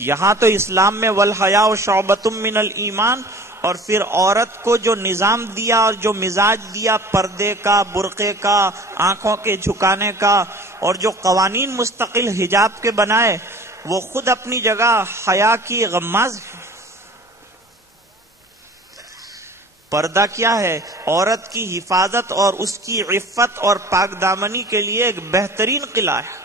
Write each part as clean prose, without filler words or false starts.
یہاں تو اسلام میں والحیاء شعبۃ من الایمان، اور پھر عورت کو جو نظام دیا اور جو مزاج دیا پردے کا، برقعے کا، آنکھوں کے جھکانے کا، اور جو قوانین مستقل حجاب کے بنائے، وہ خود اپنی جگہ حیا کی غماز ہے۔ پردہ کیا ہے؟ عورت کی حفاظت اور اس کی عفت اور پاک دامنی کے لیے ایک بہترین قلعہ ہے۔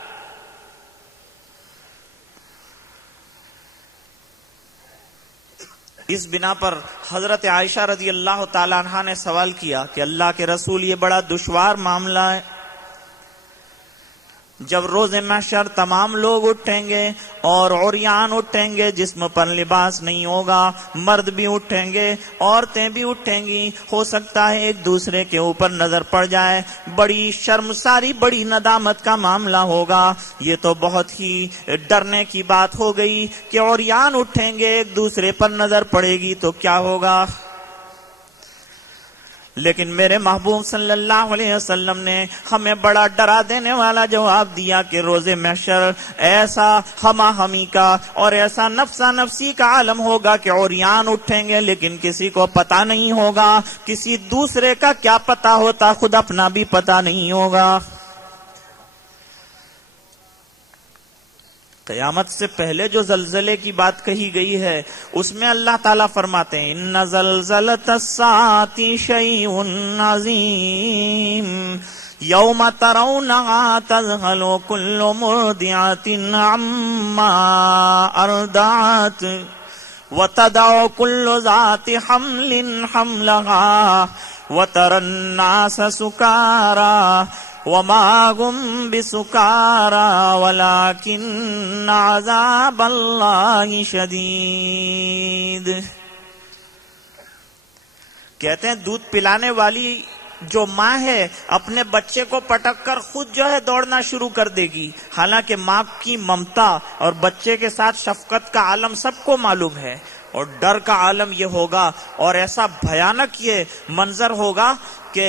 اس بنا پر حضرت عائشہ رضی اللہ تعالی عنہا نے سوال کیا کہ اللہ کے رسول، یہ بڑا دشوار معاملہ ہے، جب روز محشر تمام لوگ اٹھیں گے اور عریان اٹھیں گے، جسم پر لباس نہیں ہوگا، مرد بھی اٹھیں گے، عورتیں بھی اٹھیں گی، ہو سکتا ہے ایک دوسرے کے اوپر نظر پڑ جائے، بڑی شرمساری، بڑی ندامت کا معاملہ ہوگا۔ یہ تو بہت ہی ڈرنے کی بات ہو گئی کہ عریان اٹھیں گے، ایک دوسرے پر نظر پڑے گی تو کیا ہوگا۔ لیکن میرے محبوب صلی اللہ علیہ وسلم نے ہمیں بڑا ڈرا دینے والا جواب دیا کہ روز محشر ایسا ہما ہمی کا اور ایسا نفسا نفسی کا عالم ہوگا کہ عریان اٹھیں گے، لیکن کسی کو پتہ نہیں ہوگا، کسی دوسرے کا کیا پتہ ہوتا، خود اپنا بھی پتہ نہیں ہوگا۔ قیامت سے پہلے جو زلزلے کی بات کہی گئی ہے، اس میں اللہ تعالیٰ فرماتے ہیں ان زلزلۃ الساعۃ شیء عظیم یوم ترونها تذہل کل مرضعۃ عما ارضعت وتضع كل ذات حمل حملها وترى الناس سكارى وما هم بسكارى ولكن عذاب الله شدید۔ کہتے ہیں دودھ پلانے والی جو ماں ہے اپنے بچے کو پٹک کر خود جو ہے دوڑنا شروع کر دے گی، حالانکہ ماں کی ممتا اور بچے کے ساتھ شفقت کا عالم سب کو معلوم ہے، اور ڈر کا عالم یہ ہوگا، اور ایسا بھیانک یہ منظر ہوگا کہ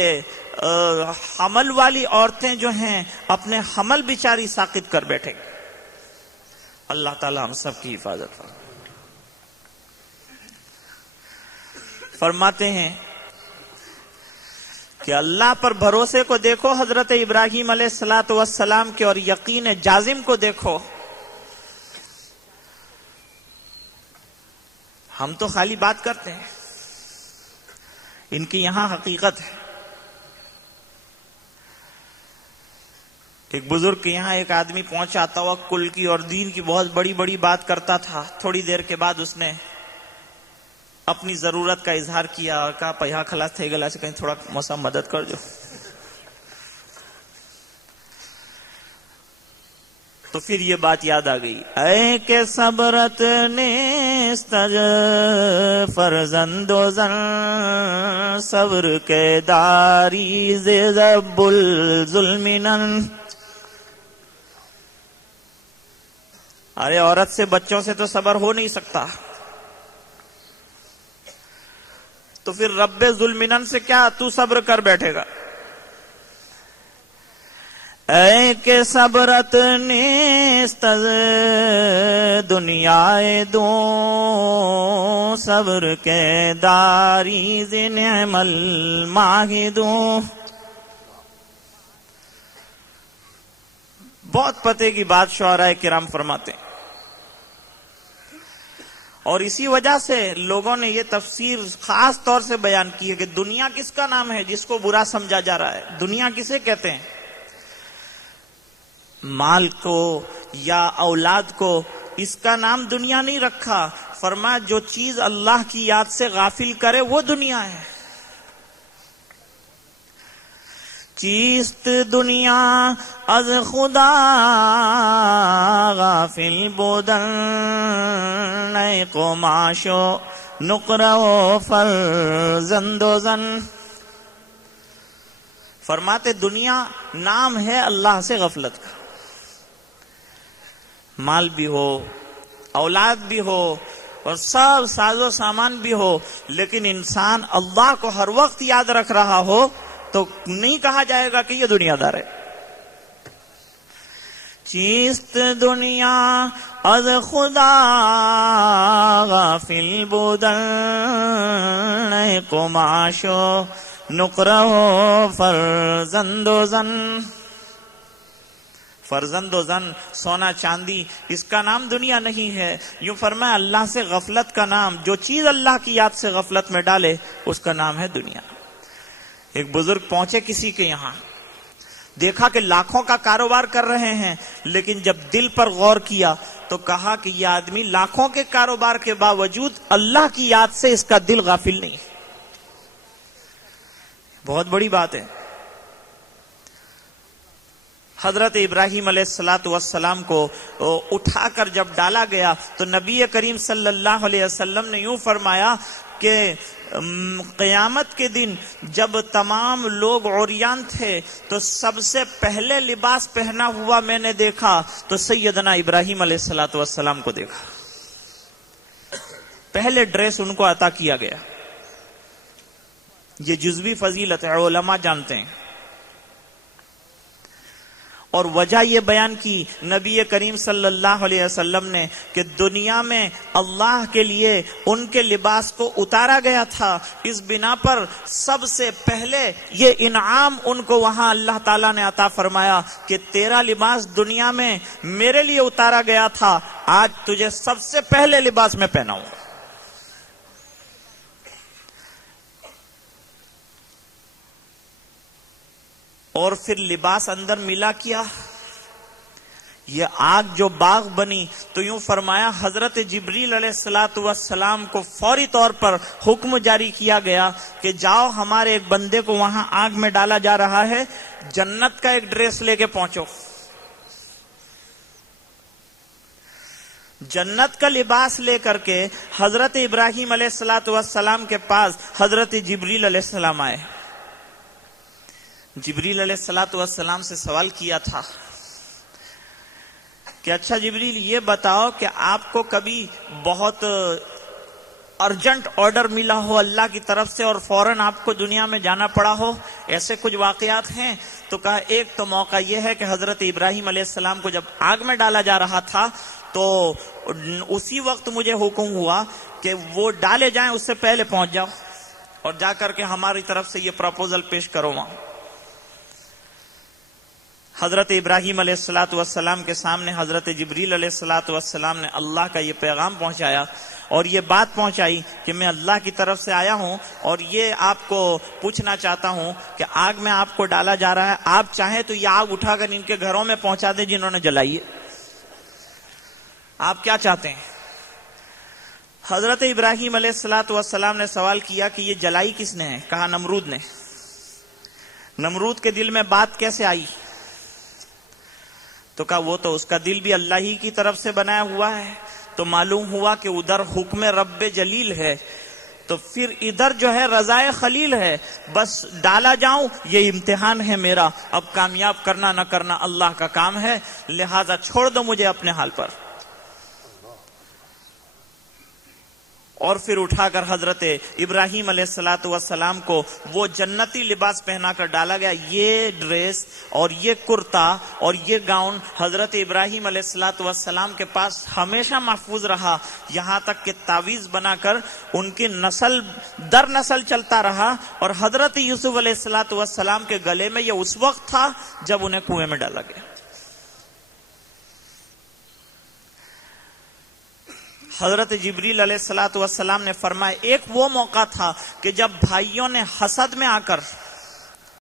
حمل والی عورتیں جو ہیں اپنے حمل بیچاری ساقط کر بیٹھیں گی۔ اللہ تعالی ہم سب کی حفاظت فرماتے ہیں کہ اللہ پر بھروسے کو دیکھو، حضرت ابراہیم علیہ الصلاۃ والسلام کے، اور یقین جازم کو دیکھو۔ ہم تو خالی بات کرتے ہیں، ان کی یہاں حقیقت ہے۔ ایک بزرگ کے یہاں ایک آدمی پہنچا، توکل کی اور دین کی بہت بڑی بڑی بات کرتا تھا۔ تھوڑی دیر کے بعد اس نے اپنی ضرورت کا اظہار کیا اور کہا پہیا خلاص تھے گلا سے کہیں تھوڑا موسم مدد کر جو۔ تو پھر یہ بات یاد آ گئی، اے کہ صبرت نیستج فرزند و زن صبر کے داری زب الظلمنن۔ ارے عورت سے بچوں سے تو صبر ہو نہیں سکتا، تو پھر رب ظلمنن سے کیا تو صبر کر بیٹھے گا؟ اے کہ صبرت نیست دنیا دو صبر کے داری نعم الماہدو۔ بہت پتے کی بات شعراء کرام فرماتے ہیں، اور اسی وجہ سے لوگوں نے یہ تفسیر خاص طور سے بیان کی ہے کہ دنیا کس کا نام ہے جس کو برا سمجھا جا رہا ہے؟ دنیا کسے کہتے ہیں؟ مال کو یا اولاد کو، اس کا نام دنیا نہیں رکھا، فرمایا جو چیز اللہ کی یاد سے غافل کرے وہ دنیا ہے۔ چیست دنیا از خدا غافل بودن نئے قماشو نقرو فرزند و زن۔ فرماتے دنیا نام ہے اللہ سے غفلت کا، مال بھی ہو، اولاد بھی ہو، اور سب ساز و سامان بھی ہو، لیکن انسان اللہ کو ہر وقت یاد رکھ رہا ہو تو نہیں کہا جائے گا کہ یہ دنیا دار ہے۔ چیست دنیا از خدا غافل بودن، قماش و نقرہ و فرزند و زن. فرزند و زن، سونا چاندی، اس کا نام دنیا نہیں ہے. یوں فرمایا اللہ سے غفلت کا نام، جو چیز اللہ کی یاد سے غفلت میں ڈالے اس کا نام ہے دنیا. ایک بزرگ پہنچے کسی کے یہاں، دیکھا کہ لاکھوں کا کاروبار کر رہے ہیں، لیکن جب دل پر غور کیا تو کہا کہ یہ آدمی لاکھوں کے کاروبار کے باوجود اللہ کی یاد سے اس کا دل غافل نہیں. بہت بڑی بات ہے. حضرت ابراہیم علیہ الصلوۃ والسلام کو اٹھا کر جب ڈالا گیا تو نبی کریم صلی اللہ علیہ وسلم نے یوں فرمایا کہ قیامت کے دن جب تمام لوگ عریان تھے تو سب سے پہلے لباس پہنا ہوا میں نے دیکھا تو سیدنا ابراہیم علیہ الصلوۃ والسلام کو دیکھا. پہلے ڈریس ان کو عطا کیا گیا. یہ جزوی فضیلت ہے، علماء جانتے ہیں. اور وجہ یہ بیان کی نبی کریم صلی اللہ علیہ وسلم نے کہ دنیا میں اللہ کے لیے ان کے لباس کو اتارا گیا تھا، اس بنا پر سب سے پہلے یہ انعام ان کو وہاں اللہ تعالیٰ نے عطا فرمایا کہ تیرا لباس دنیا میں میرے لیے اتارا گیا تھا، آج تجھے سب سے پہلے لباس میں پہناؤں گا. اور پھر لباس اندر ملا کیا، یہ آگ جو باغ بنی تو یوں فرمایا حضرت جبریل علیہ الصلوۃ والسلام کو فوری طور پر حکم جاری کیا گیا کہ جاؤ ہمارے ایک بندے کو وہاں آگ میں ڈالا جا رہا ہے، جنت کا ایک ڈریس لے کے پہنچو. جنت کا لباس لے کر کے حضرت ابراہیم علیہ الصلوۃ والسلام کے پاس حضرت جبریل علیہ السلام آئے. جبریل علیہ الصلوۃ والسلام سے سوال کیا تھا کہ اچھا جبریل یہ بتاؤ کہ آپ کو کبھی بہت ارجنٹ آرڈر ملا ہو اللہ کی طرف سے اور فوراً آپ کو دنیا میں جانا پڑا ہو، ایسے کچھ واقعات ہیں؟ تو کہا ایک تو موقع یہ ہے کہ حضرت ابراہیم علیہ السلام کو جب آگ میں ڈالا جا رہا تھا تو اسی وقت مجھے حکم ہوا کہ وہ ڈالے جائیں اس سے پہلے پہنچ جاؤ اور جا کر کے ہماری طرف سے یہ پروپوزل پیش کرو. وہاں حضرت ابراہیم علیہ الصلوۃ والسلام کے سامنے حضرت جبریل علیہ الصلوۃ والسلام نے اللہ کا یہ پیغام پہنچایا اور یہ بات پہنچائی کہ میں اللہ کی طرف سے آیا ہوں اور یہ آپ کو پوچھنا چاہتا ہوں کہ آگ میں آپ کو ڈالا جا رہا ہے، آپ چاہیں تو یہ آگ اٹھا کر ان کے گھروں میں پہنچا دیں جنہوں نے جلائی ہے. آپ کیا چاہتے ہیں؟ حضرت ابراہیم علیہ الصلوۃ والسلام نے سوال کیا کہ یہ جلائی کس نے ہے؟ کہا نمرود نے. نمرود کے دل میں بات کیسے آئی؟ تو کہا وہ تو اس کا دل بھی اللہ ہی کی طرف سے بنایا ہوا ہے. تو معلوم ہوا کہ ادھر حکم رب جلیل ہے تو پھر ادھر جو ہے رضائے خلیل ہے. بس ڈالا جاؤں، یہ امتحان ہے میرا، اب کامیاب کرنا نہ کرنا اللہ کا کام ہے، لہذا چھوڑ دو مجھے اپنے حال پر. اور پھر اٹھا کر حضرت ابراہیم علیہ الصلوۃ والسلام کو وہ جنتی لباس پہنا کر ڈالا گیا. یہ ڈریس اور یہ کرتا اور یہ گاؤن حضرت ابراہیم علیہ الصلوۃ والسلام کے پاس ہمیشہ محفوظ رہا، یہاں تک کہ تعویذ بنا کر ان کی نسل در نسل چلتا رہا. اور حضرت یوسف علیہ الصلوۃ والسلام کے گلے میں یہ اس وقت تھا جب انہیں کنویں میں ڈالا گیا. حضرت جبریل علیہ الصلوۃ والسلام نے فرمایا ایک وہ موقع تھا کہ جب بھائیوں نے حسد میں آ کر